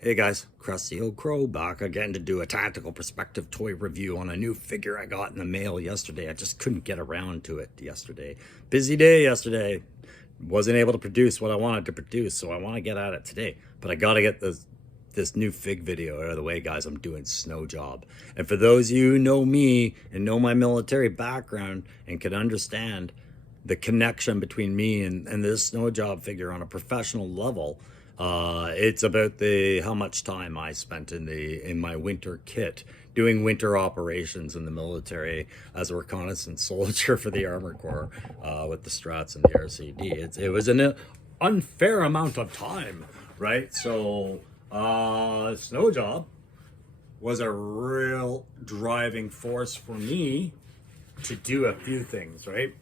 Hey guys, Krusty Old Crow back again to do a tactical perspective toy review on a new figure I got in the mail yesterday. I just couldn't get around to it yesterday. Busy day yesterday. Wasn't able to produce what I wanted to produce, so I want to get at it today. But I gotta get this new fig video out of the way, guys. I'm doing Snowjob. And for those of you who know me and know my military background and can understand the connection between me and this Snowjob figure on a professional level, it's about the how much time I spent in my winter kit doing winter operations in the military as a reconnaissance soldier for the Armored Corps with the Strats and the RCD. It was an unfair amount of time, right? So Snowjob was a real driving force for me to do a few things, right?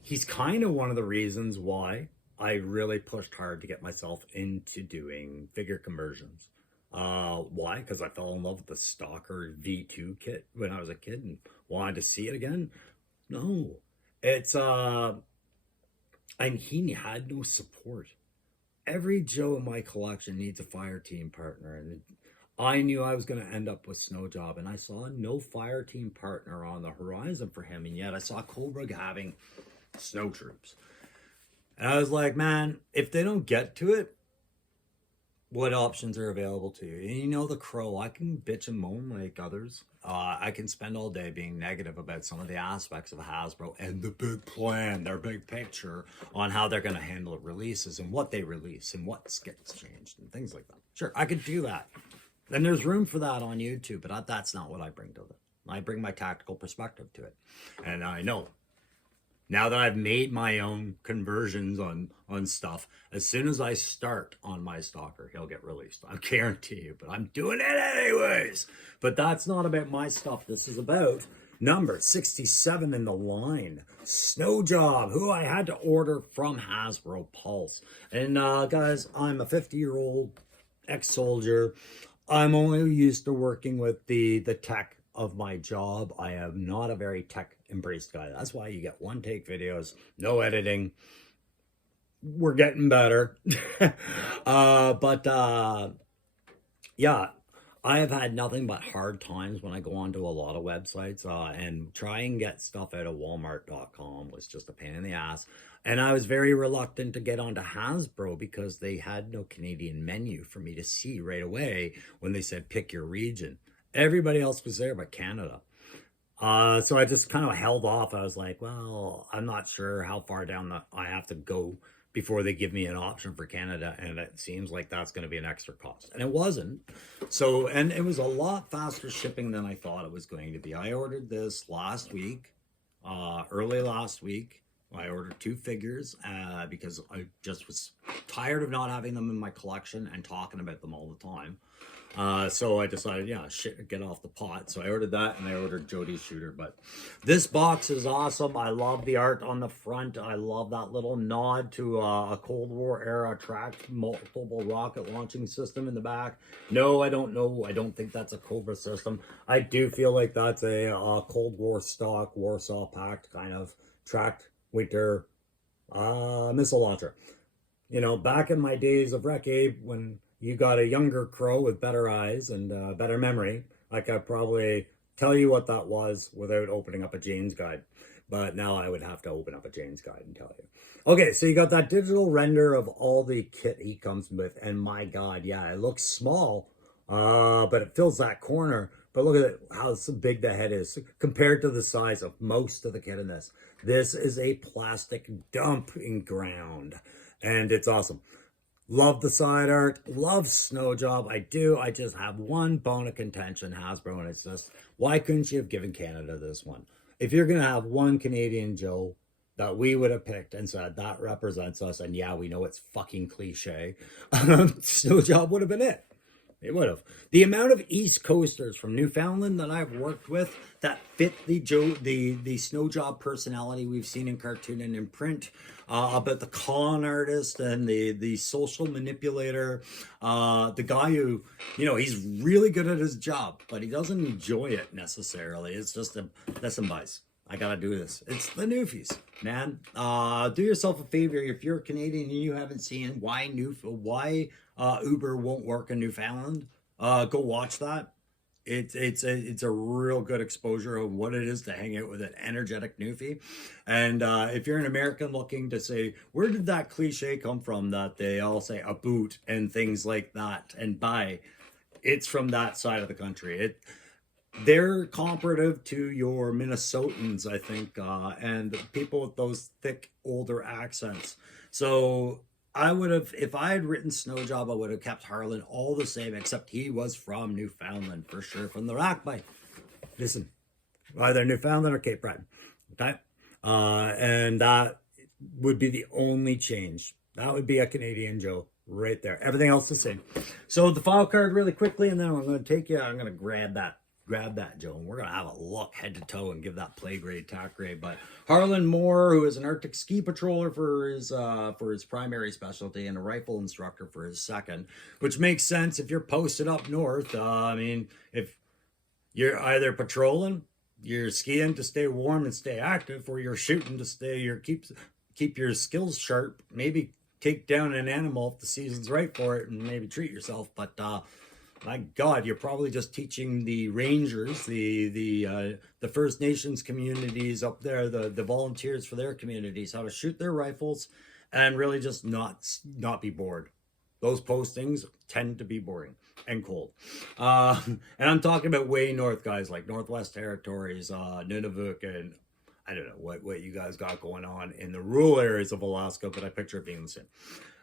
He's kind of one of the reasons why I really pushed hard to get myself into doing figure conversions. Why? Because I fell in love with the Stalker V2 kit when I was a kid and wanted to see it again. No, it's and he had no support. Every Joe in my collection needs a fire team partner, and I knew I was going to end up with Snowjob, and I saw no fire team partner on the horizon for him, and yet I saw Cobra having snow troops. And I was like, man, if they don't get to it, what options are available to you? And you know the Crow, I can bitch and moan like others. I can spend all day being negative about some of the aspects of Hasbro and the big plan, their big picture on how they're going to handle releases and what they release and what gets changed and things like that. Sure, I could do that. And there's room for that on YouTube, but that's not what I bring to it. I bring my tactical perspective to it. And I know now that I've made my own conversions on stuff, as soon as I start on my Stalker, he'll get released. I guarantee you, but I'm doing it anyways. But that's not about my stuff. This is about number 67 in the line, Snowjob, who I had to order from Hasbro Pulse. And guys, I'm a 50-year-old ex-soldier. I'm only used to working with the tech of my job. I am not a very tech embraced guy. That's why you get one take videos, no editing. We're getting better. Yeah, I have had nothing but hard times when I go onto a lot of websites and try and get stuff out of Walmart.com was just a pain in the ass. And I was very reluctant to get onto Hasbro because they had no Canadian menu for me to see right away when they said pick your region. Everybody else was there but Canada. So I just kind of held off. I was like, well, I'm not sure how far down I have to go before they give me an option for Canada. And it seems like that's going to be an extra cost. And it wasn't. So, and it was a lot faster shipping than I thought it was going to be. I ordered this last week, early last week. I ordered 2 figures because I just was tired of not having them in my collection and talking about them all the time. So I decided, yeah, shit, get off the pot. So I ordered that and I ordered Jody's shooter. But this box is awesome. I love the art on the front. I love that little nod to a Cold War era tracked multiple rocket launching system in the back. No, I don't know. I don't think that's a Cobra system. I do feel like that's a Cold War stock Warsaw Pact kind of tracked winter missile launcher. You know, back in my days of Rec Abe, when you got a younger Crow with better eyes and better memory, I could probably tell you what that was without opening up a Jane's guide. But now I would have to open up a Jane's guide and tell you. Okay, so you got that digital render of all the kit he comes with. And my God, yeah, it looks small, but it fills that corner. But look at how big the head is compared to the size of most of the kit in this. This is a plastic dumping ground, and it's awesome. Love the side art, love Snowjob. I do. I just have one bone of contention, Hasbro, and it's just, why couldn't you have given Canada this one? If you're going to have one Canadian Joe that we would have picked and said, that represents us, and yeah, we know it's fucking cliche, Snowjob would have been it. It would have. The amount of East Coasters from Newfoundland that I've worked with that fit the Snowjob personality we've seen in cartoon and in print, about the con artist and the social manipulator, the guy who, you know, he's really good at his job, but he doesn't enjoy it necessarily. It's just a, that's some bias. I gotta do this. It's the Newfies, man. Do yourself a favor if you're a Canadian and you haven't seen why Uber won't work in Newfoundland. Go watch that. It's a real good exposure of what it is to hang out with an energetic newfie. And if you're an American looking to say, where did that cliche come from that they all say a boot and things like that and buy, it's from that side of the country. They're comparative to your Minnesotans, I think, and people with those thick older accents. So I would have, if I had written Snowjob, I would have kept Harlan all the same, except he was from Newfoundland for sure, from the Rock Bay. Listen, either Newfoundland or Cape Breton. Okay, and that would be the only change. That would be a Canadian Joe right there. Everything else the same. So the file card really quickly, and then I'm going to take you. I'm going to grab that, Joe, and we're going to have a look head to toe and give that play grade, tack grade. But Harlan Moore, who is an Arctic ski patroller for his primary specialty and a rifle instructor for his second, which makes sense if you're posted up north. I mean, if you're either patrolling, you're skiing to stay warm and stay active, or you're shooting to keep your skills sharp, maybe take down an animal if the season's right for it, and maybe treat yourself. But my God, you're probably just teaching the rangers, the First Nations communities up there, the volunteers for their communities, how to shoot their rifles, and really just not be bored. Those postings tend to be boring and cold. And I'm talking about way north, guys, like Northwest Territories, Nunavut, and I don't know what you guys got going on in the rural areas of Alaska, but I picture it being the same.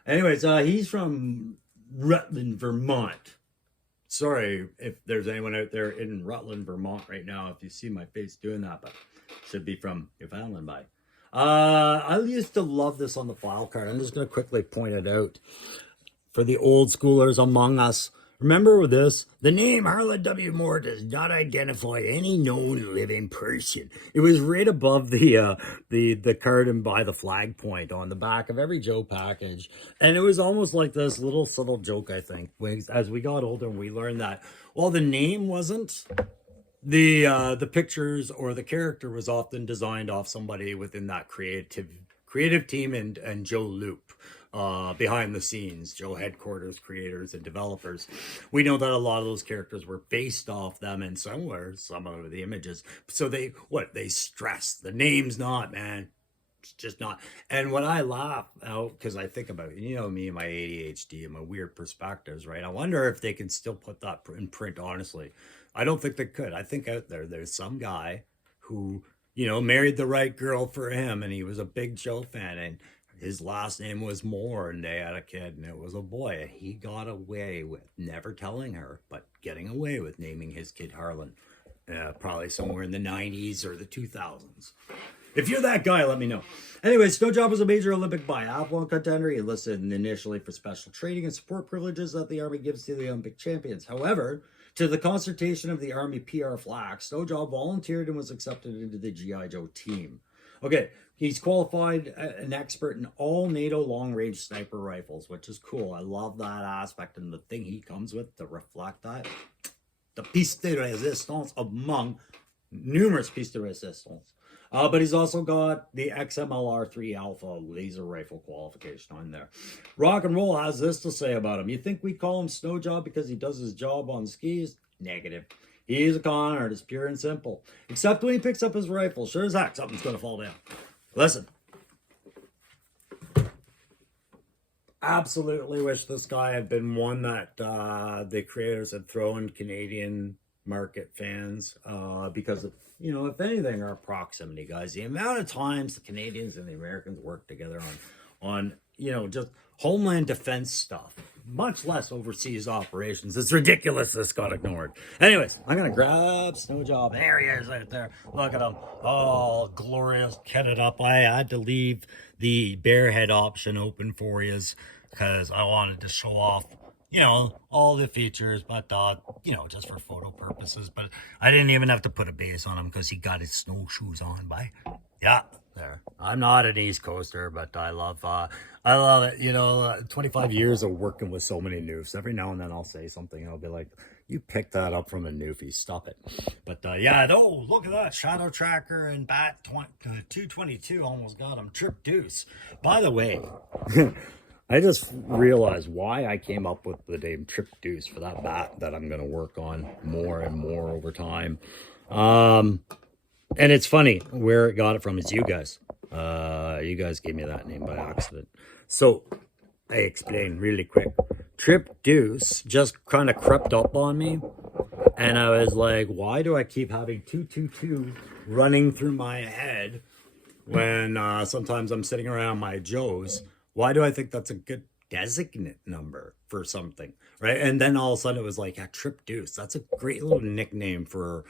Anyways, he's from Rutland, Vermont. Sorry if there's anyone out there in Rutland, Vermont right now, if you see my face doing that, but should be from Newfoundland by. I used to love this on the file card. I'm just going to quickly point it out for the old schoolers among us. Remember this? The name Harlan W. Moore does not identify any known living person. It was right above the card and by the flag point on the back of every Joe package. And it was almost like this little subtle joke, I think. As we got older, we learned that, well, the name wasn't. The pictures or the character was often designed off somebody within that creative team and Joe Loop. Behind the scenes, Joe headquarters, creators, and developers. We know that a lot of those characters were based off them in somewhere, some of the images. So they stress the name's not, man. It's just not. And when I laugh out, because I think about, me and my ADHD and my weird perspectives, right? I wonder if they can still put that in print, honestly. I don't think they could. I think out there's some guy who, married the right girl for him, and he was a big Joe fan, and his last name was Moore, and they had a kid, and it was a boy. And he got away with never telling her, but getting away with naming his kid Harlan. Probably somewhere in the 90s or the 2000s. If you're that guy, let me know. Anyway, Snowjob was a major Olympic biathlon contender. He enlisted initially for special training and support privileges that the Army gives to the Olympic champions. However, to the consternation of the Army PR flack, Snowjob volunteered and was accepted into the G.I. Joe team. Okay, he's qualified an expert in all NATO long-range sniper rifles, which is cool. I love that aspect, and the thing he comes with to reflect that, the piece de resistance among numerous pieces de resistance. But he's also got the XMLR3 Alpha laser rifle qualification on there. Rock and Roll has this to say about him. You think we call him Snowjob because he does his job on skis? Negative. He's a con artist, pure and simple. Except when he picks up his rifle. Sure as heck, something's going to fall down. Listen. Absolutely wish this guy had been one that the creators had thrown Canadian market fans because of, if anything, our proximity, guys. The amount of times the Canadians and the Americans work together on just homeland defense stuff, much less overseas operations. It's ridiculous this got ignored. Anyways, I'm going to grab Snowjob. There he is right there. Look at him. Oh, glorious. Kitted up. I had to leave the bear head option open for you because I wanted to show off, all the features, but, just for photo purposes. But I didn't even have to put a base on him because he got his snowshoes on by. Yeah, There. I'm not an East Coaster, but I love it. 25 years of working with so many noofs. Every now and then I'll say something and I'll be like, you picked that up from a newfie. Stop it. But yeah, no, look at that. Shadow Tracker and Bat 222 almost got him. Trip Deuce. By the way, I just realized why I came up with the name Trip Deuce for that bat that I'm going to work on more and more over time. And it's funny where it got it from is you guys. You guys gave me that name by accident. So I explain really quick. Trip Deuce just kind of crept up on me. And I was like, why do I keep having 222 running through my head when sometimes I'm sitting around my Joe's? Why do I think that's a good designate number for something, right? And then all of a sudden it was like, yeah, Trip Deuce. That's a great little nickname for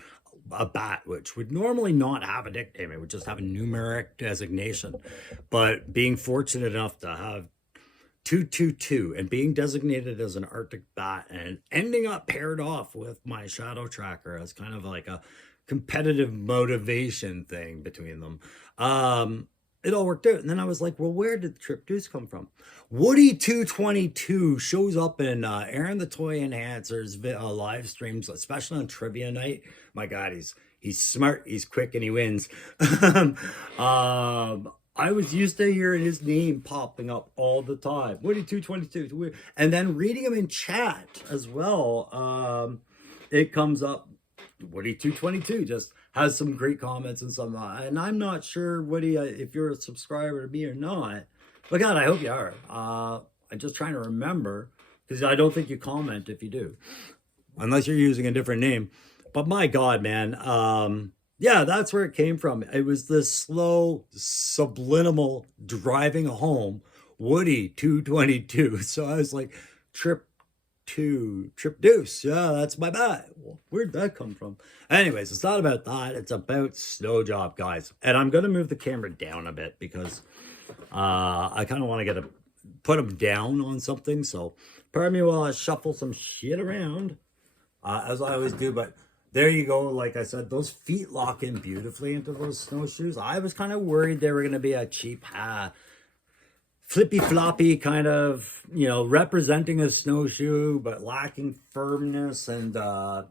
a bat, which would normally not have a nickname. It would just have a numeric designation. But being fortunate enough to have 222 and being designated as an Arctic bat and ending up paired off with my Shadow Tracker as kind of like a competitive motivation thing between them. It all worked out. And then I was like, well, where did the Trip Deuce come from? Woody 222 shows up in Aaron the Toy Enhancer's live streams, especially on trivia night. My God, he's smart, he's quick, and he wins. I was used to hearing his name popping up all the time. Woody 222. And then reading him in chat as well. It comes up. Woody 222 just has some great comments and some, and I'm not sure, Woody, if you're a subscriber to me or not. But God, I hope you are. I'm just trying to remember, because I don't think you comment if you do, unless you're using a different name. But my God, man, yeah, that's where it came from. It was this slow, subliminal driving home, Woody 222. So I was like, Trip Deuce. Yeah, that's my bat. Well, where'd that come from? Anyways, it's not about that. It's about Snowjob, guys. And I'm going to move the camera down a bit because I kind of want to put them down on something. So pardon me while I shuffle some shit around, as I always do. But there you go. Like I said, those feet lock in beautifully into those snowshoes. I was kind of worried they were going to be a cheap flippy floppy kind of, representing a snowshoe, but lacking firmness and,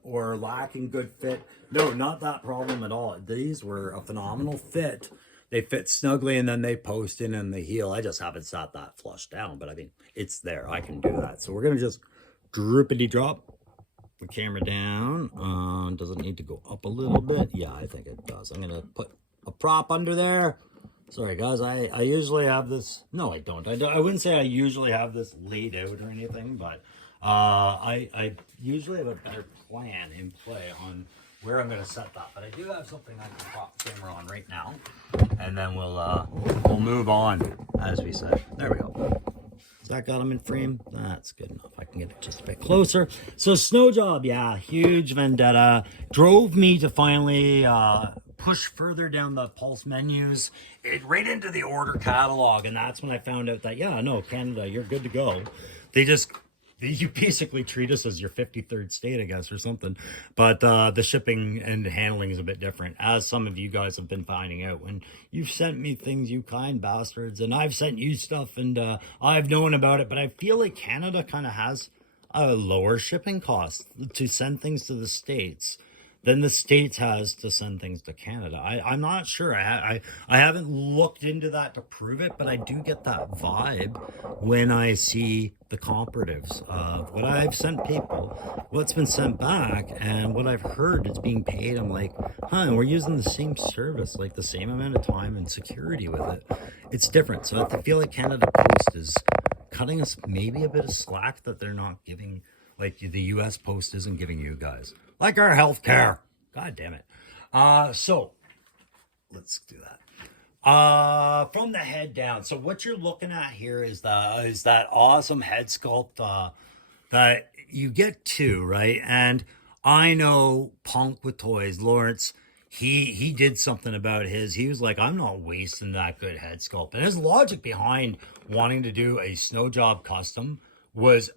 or lacking good fit. No, not that problem at all. These were a phenomenal fit. They fit snugly and then they post in the heel. I just haven't sat that flush down, but I mean, it's there. I can do that. So we're going to just droopity drop the camera down. Does it need to go up a little bit? Yeah, I think it does. I'm going to put a prop under there. Sorry, guys, I usually have this. No, I don't. I wouldn't say I usually have this laid out or anything, but I usually have a better plan in play on where I'm going to set that. But I do have something I can prop the camera on right now, and then we'll move on, as we say. There we go. So that got him in frame. That's good enough. I can get it just a bit closer. So Snowjob, yeah, huge vendetta. Drove me to finally push further down the Pulse menus, right into the order catalog. And that's when I found out that, yeah, no, Canada, you're good to go. You basically treat us as your 53rd state, I guess, or something. But the shipping and handling is a bit different, as some of you guys have been finding out. When you've sent me things, you kind bastards, and I've sent you stuff, and I've known about it. But I feel like Canada kind of has a lower shipping cost to send things to the States than the States has to send things to Canada. I'm not sure. I haven't looked into that to prove it, but I do get that vibe when I see the comparatives of what I've sent people, what's been sent back, and what I've heard is being paid. I'm like, we're using the same service, like the same amount of time and security with it. It's different. So I feel like Canada Post is cutting us maybe a bit of slack that they're not giving, like the US Post isn't giving you guys. Like our health care. God damn it. So let's do that. From the head down. So what you're looking at here is that awesome head sculpt that you get to, right? And I know Punk with Toys, Lawrence, he did something about his. He was like, I'm not wasting that good head sculpt. And his logic behind wanting to do a Snowjob custom was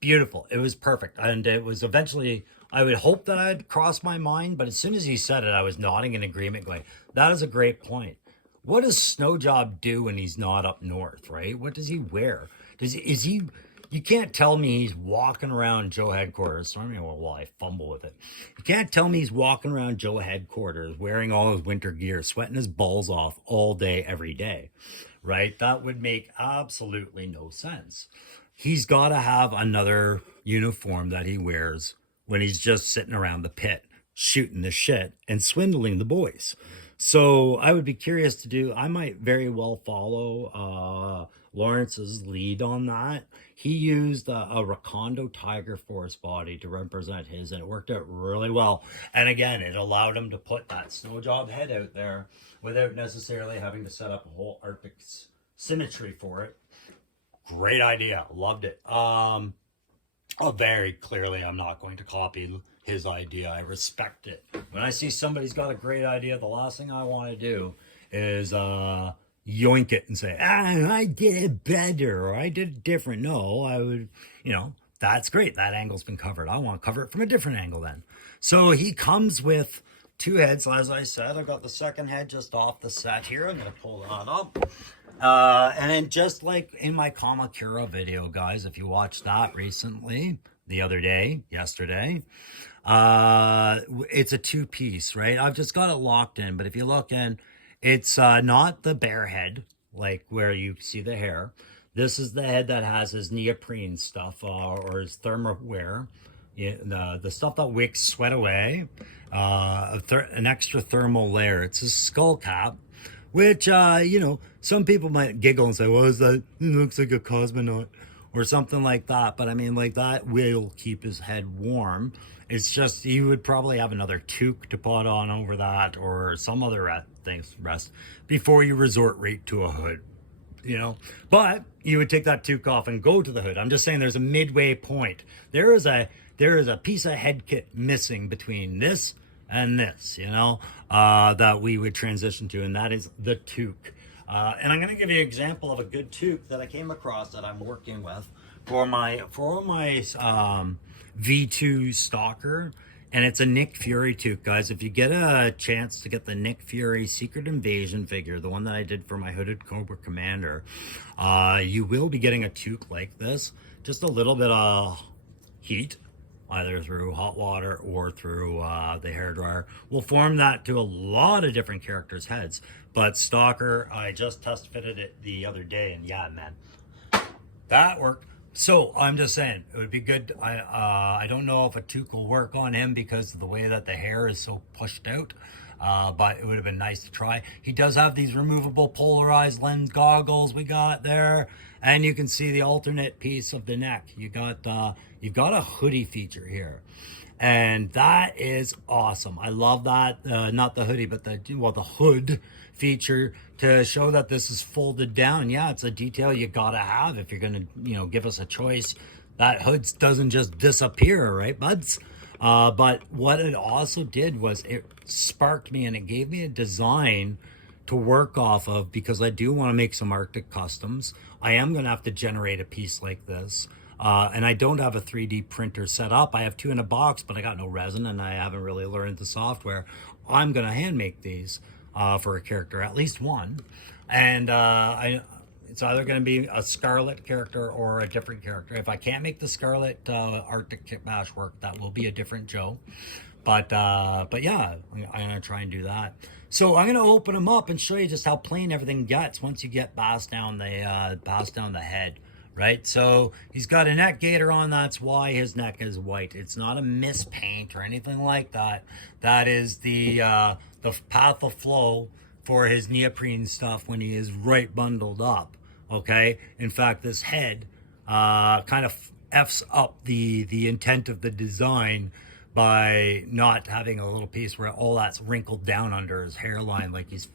beautiful. It was perfect. And it was eventually, I would hope that I'd cross my mind, but as soon as he said it, I was nodding in agreement going, that is a great point. what does Snowjob do when he's not up north, right? What does he wear? Is he, you can't tell me he's walking around Joe headquarters. So I mean, well, I fumble with it. You can't tell me he's walking around Joe headquarters wearing all his winter gear, sweating his balls off all day, every day, right? That would make absolutely no sense. He's got to have another uniform that he wears when he's just sitting around the pit shooting the shit and swindling the boys. So I would be curious to do, I might very well follow Lawrence's lead on that. He used a Recondo Tiger Force body to represent his, and it worked out really well. And again, it allowed him to put that Snowjob head out there without necessarily having to set up a whole Arctic symmetry for it. Great idea. Loved it. Oh, very clearly, I'm not going to copy his idea. I respect it. When I see somebody's got a great idea, the last thing I want to do is yoink it and say, I did it better or I did it different. No, I would, that's great. That angle's been covered. I want to cover it from a different angle then. So he comes with two heads. As I said, I've got the second head just off the set here. I'm going to pull that up. And then just like in my Kamakura video, guys, if you watched that recently, the other day, yesterday, it's a two-piece, right? I've just got it locked in, but if you look in, it's not the bare head, like where you see the hair. This is the head that has his neoprene stuff or his thermoware, the stuff that wicks sweat away, an extra thermal layer. It's a skull cap. Which, some people might giggle and say, well, is that, it looks like a cosmonaut or something like that. But I mean, like that will keep his head warm. It's just, he would probably have another toque to put on over that or some other things rest before you resort right to a hood, But you would take that toque off and go to the hood. I'm just saying there's a midway point. There is a piece of head kit missing between this and this, that we would transition to, and that is the toque. And I'm going to give you an example of a good toque that I came across that I'm working with for my V2 Stalker, and it's a Nick Fury toque, guys. If you get a chance to get the Nick Fury Secret Invasion figure, the one that I did for my Hooded Cobra Commander, you will be getting a toque like this. Just a little bit of heat, either through hot water or through the hairdryer, will form that to a lot of different characters' heads. But Stalker, I just test fitted it the other day, and yeah, man, that worked. So I'm just saying, it would be good. I don't know if a toque will work on him because of the way that the hair is so pushed out. But it would have been nice to try. He does have these removable polarized lens goggles we got there. And you can see the alternate piece of the neck. You've got a hoodie feature here. And that is awesome. I love that. Not the hoodie, but the hood feature to show that this is folded down. Yeah, it's a detail you gotta have if you're gonna, give us a choice. That hood doesn't just disappear, right, buds? But what it also did was it sparked me and it gave me a design to work off of because I do want to make some Arctic customs. I am going to have to generate a piece like this. And I don't have a 3D printer set up. I have two in a box, but I got no resin and I haven't really learned the software. I'm going to hand make these for a character, at least one. And it's either going to be a Scarlet character or a different character. If I can't make the Scarlet Arctic Kit Bash work, that will be a different Joe. But yeah, I'm going to try and do that. So I'm going to open them up and show you just how plain everything gets once you get past down the head, right? So he's got a neck gaiter on. That's why his neck is white. It's not a mispaint or anything like that. That is the path of flow for his neoprene stuff when he is right bundled up. Okay. In fact, this head kind of f's up the intent of the design by not having a little piece where all that's wrinkled down under his hairline, like he's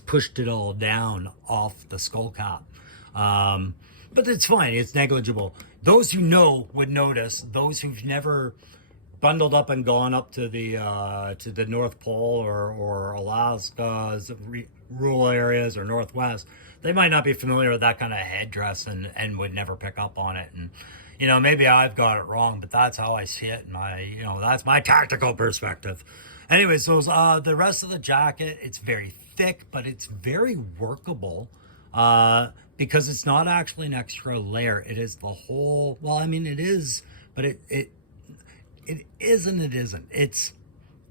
pushed it all down off the skull cap. But it's fine, it's negligible. Those who know would notice. Those who've never bundled up and gone up to the North Pole or Alaska's rural areas or Northwest, they might not be familiar with that kind of headdress and would never pick up on it. And maybe I've got it wrong, but that's how I see it. And that's my tactical perspective. Anyway, so the rest of the jacket, it's very thick, but it's very workable because it's not actually an extra layer. It is the whole. Well, I mean, it is, but it is and it isn't. It's,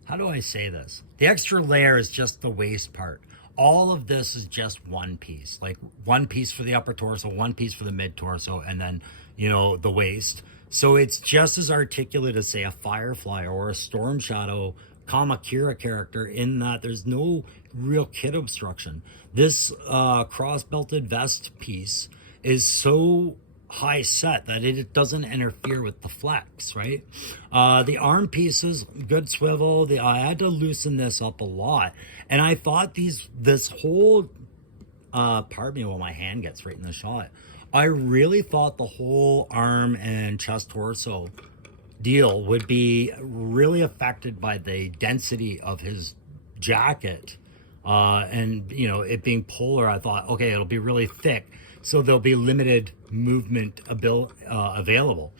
how do I say this? The extra layer is just the waist part. All of this is just one piece, like one piece for the upper torso, one piece for the mid torso, and then, you know, the waist. So it's just as articulate as, say, a Firefly or a Storm Shadow Kamakira character, in that there's no real kit obstruction. This cross-belted vest piece is so high set that it doesn't interfere with the flex, right? The arm pieces, good swivel. I had to loosen this up a lot, and I thought this whole pardon me while my hand gets right in the shot. I really thought the whole arm and chest torso deal would be really affected by the density of his jacket, and you know, it being polar. I thought, okay, it'll be really thick, so there'll be limited movement available.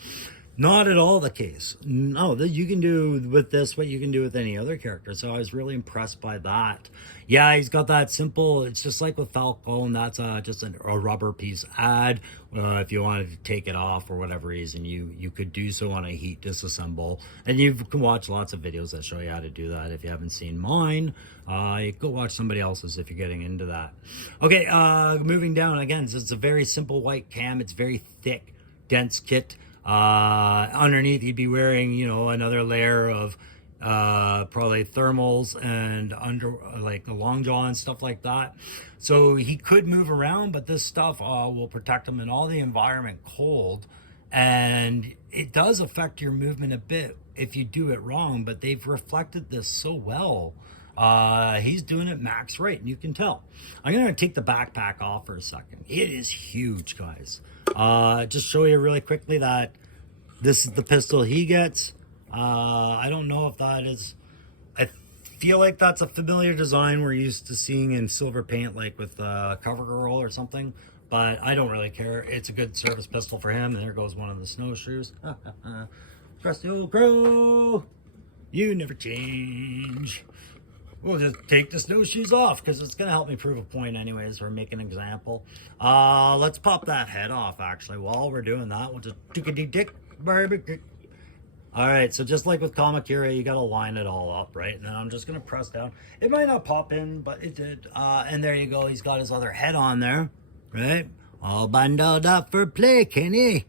Not at all the case. No, you can do with this what you can do with any other character. So I was really impressed by that. Yeah, he's got that simple, it's just like with Falcon, that's just a rubber piece add. If you wanted to take it off for whatever reason, you could do so on a heat disassemble. And you can watch lots of videos that show you how to do that. If you haven't seen mine, you go watch somebody else's if you're getting into that. Okay, moving down again, so it's a very simple white cam. It's very thick, dense kit. Underneath you'd be wearing, you know, another layer of probably thermals and under like the long jaw and stuff like that. So he could move around, but this stuff will protect him in all the environment cold, and it does affect your movement a bit if you do it wrong, but they've reflected this so well. He's doing it max right, and you can tell. I'm gonna take the backpack off for a second. It is huge, guys. Just show you really quickly that this is the pistol he gets. I don't know if that is, I feel like that's a familiar design we're used to seeing in silver paint, like with CoverGirl or something, but I don't really care. It's a good service pistol for him. And there goes one of the snowshoes. Trusty old crow, you never change. We'll just take the snowshoes off because it's going to help me prove a point anyways, or make an example. Let's pop that head off, actually. While we're doing that, we'll just dick barbecue. All right, so just like with Kamakira, you got to line it all up, right? And then I'm just going to press down. It might not pop in, but it did. And there you go. He's got his other head on there, right? All bundled up for play, Kenny.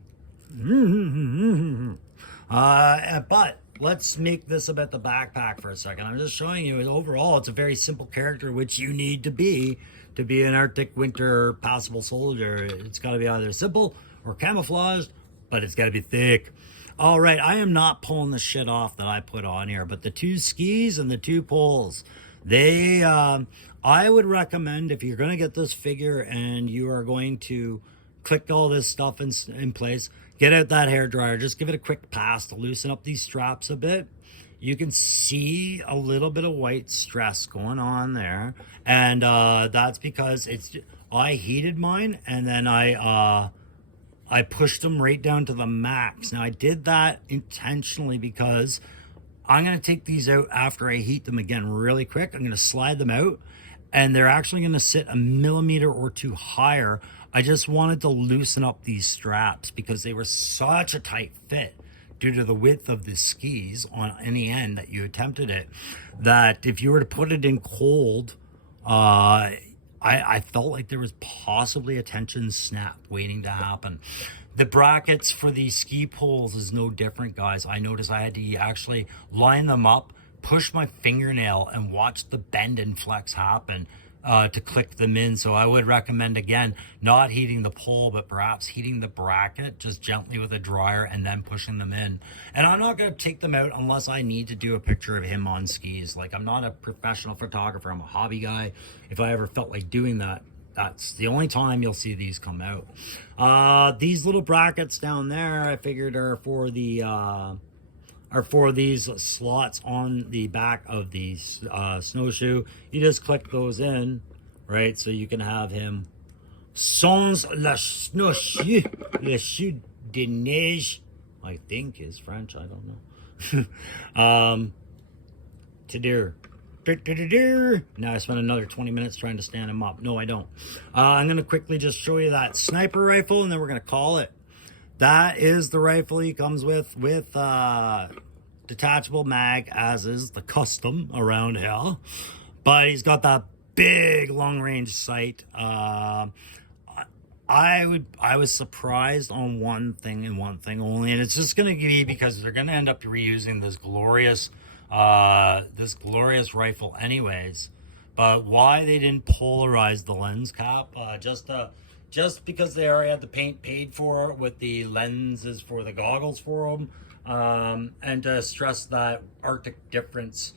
But let's make this about the backpack for a second. I'm just showing you overall, it's a very simple character, which you need to be an Arctic winter passable soldier. It's got to be either simple or camouflaged, but it's got to be thick. All right, I am not pulling the shit off that I put on here, but the two skis and the two poles, they, I would recommend, if you're going to get this figure and you are going to click all this stuff in place, get out that hairdryer, just give it a quick pass to loosen up these straps a bit. You can see a little bit of white stress going on there, and that's because I heated mine, and then I pushed them right down to the max. Now I did that intentionally because I'm going to take these out after I heat them again really quick. I'm going to slide them out, and they're actually going to sit a millimeter or two higher. I just wanted to loosen up these straps because they were such a tight fit due to the width of the skis on any end that you attempted it, that if you were to put it in cold, I felt like there was possibly a tension snap waiting to happen. The brackets for these ski poles is no different, guys. I noticed I had to actually line them up, push my fingernail, and watch the bend and flex happen to click them in. So I would recommend, again, not heating the pole, but perhaps heating the bracket just gently with a dryer and then pushing them in. And I'm not going to take them out unless I need to do a picture of him on skis. Like, I'm not a professional photographer. I'm a hobby guy. If I ever felt like doing that, that's the only time you'll see these come out. These little brackets down there, I figured are for these slots on the back of the snowshoe. You just click those in, right? So you can have him sans la snowshoe, le shoe de neige, I think is French, I don't know. to now I spent another 20 minutes trying to stand him up. No, I don't. I'm going to quickly just show you that sniper rifle, and then we're going to call it. That is the rifle he comes with detachable mag, as is the custom around here. But he's got that big long-range sight. I was surprised on one thing and one thing only, and it's just going to be because they're going to end up reusing this glorious rifle anyways. But why they didn't polarize the lens cap, just because they already had the paint paid for with the lenses for the goggles for them, and to stress that Arctic difference.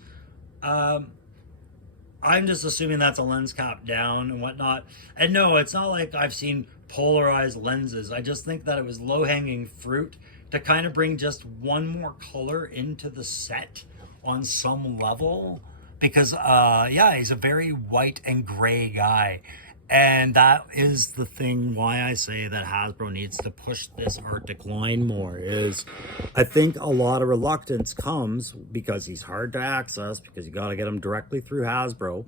I'm just assuming that's a lens cap down and whatnot. And no, it's not like I've seen polarized lenses. I just think that it was low-hanging fruit to kind of bring just one more color into the set on some level. Because, yeah, he's a very white and gray guy. And that is the thing why I say that Hasbro needs to push this Arctic line more, is I think a lot of reluctance comes because he's hard to access, because you got to get him directly through Hasbro.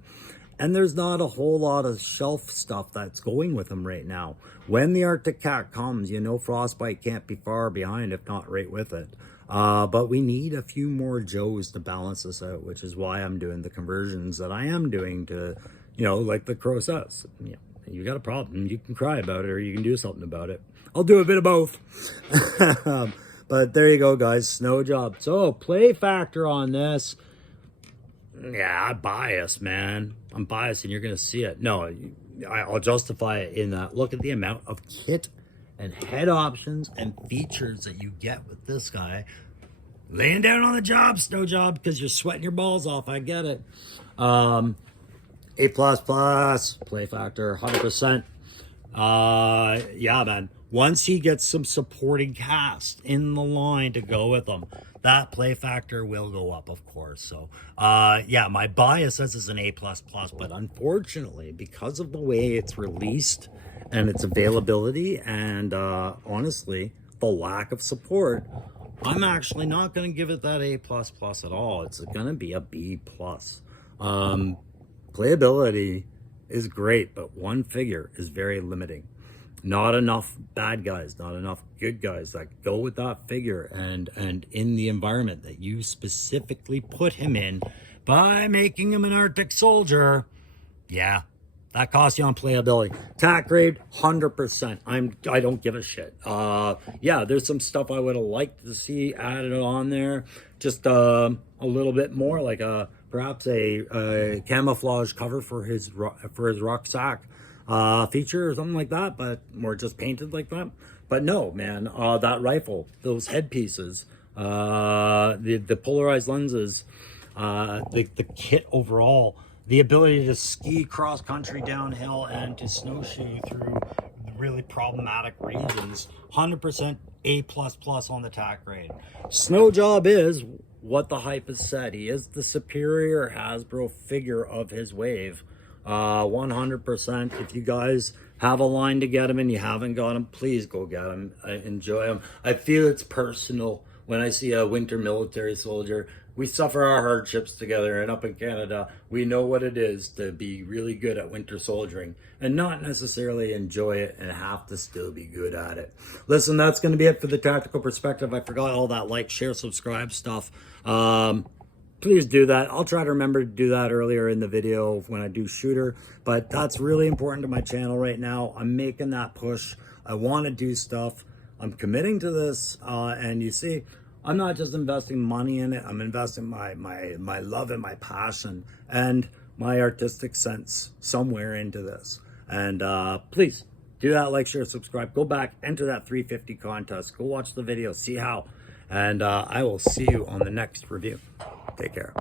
And there's not a whole lot of shelf stuff that's going with him right now. When the Arctic Cat comes, you know Frostbite can't be far behind, if not right with it. But we need a few more Joes to balance this out, which is why I'm doing the conversions that I am doing to, you know, like the Crow says, you know, you got a problem, you can cry about it or you can do something about it. I'll do a bit of both. But there you go, guys. Snowjob. So play factor on this. Yeah, I'm biased, man. I'm biased, and you're gonna see it. No, I'll justify it in that. Look at the amount of kit and head options and features that you get with this guy. Laying down on the job, Snowjob, because you're sweating your balls off. I get it. A++, play factor, 100%. Yeah, man. Once he gets some supporting cast in the line to go with him, that play factor will go up, of course. So, yeah, my bias says it's an A++, but unfortunately, because of the way it's released and its availability and, honestly, the lack of support, I'm actually not going to give it that A++ at all. It's going to be a B+. Playability is great, but one figure is very limiting. Not enough bad guys, not enough good guys that go with that figure and in the environment that you specifically put him in by making him an Arctic soldier. Yeah, that costs you on playability. Tack grade, 100%. I don't give a shit. Yeah, there's some stuff I would have liked to see added on there. Just a little bit more, like perhaps a camouflage cover for his rucksack feature or something like that, but more just painted like that. But no, man, that rifle, those headpieces, the polarized lenses, the kit overall, the ability to ski cross country downhill and to snowshoe through really problematic regions, 100% A++ on the tack grade. Snowjob is what the hype has said. He is the superior Hasbro figure of his wave. 100%. If you guys have a line to get him and you haven't got him, please go get him. Enjoy him. I feel it's personal when I see a winter military soldier. We suffer our hardships together, and up in Canada, we know what it is to be really good at winter soldiering and not necessarily enjoy it and have to still be good at it. Listen, that's going to be it for the tactical perspective. I forgot all that like, share, subscribe stuff. Please do that. I'll try to remember to do that earlier in the video when I do shooter, but that's really important to my channel right now. I'm making that push. I want to do stuff. I'm committing to this, and you see, I'm not just investing money in it. I'm investing my love and my passion and my artistic sense somewhere into this. And please do that, like, share, subscribe. Go back, enter that 350 contest. Go watch the video, see how. And I will see you on the next review. Take care.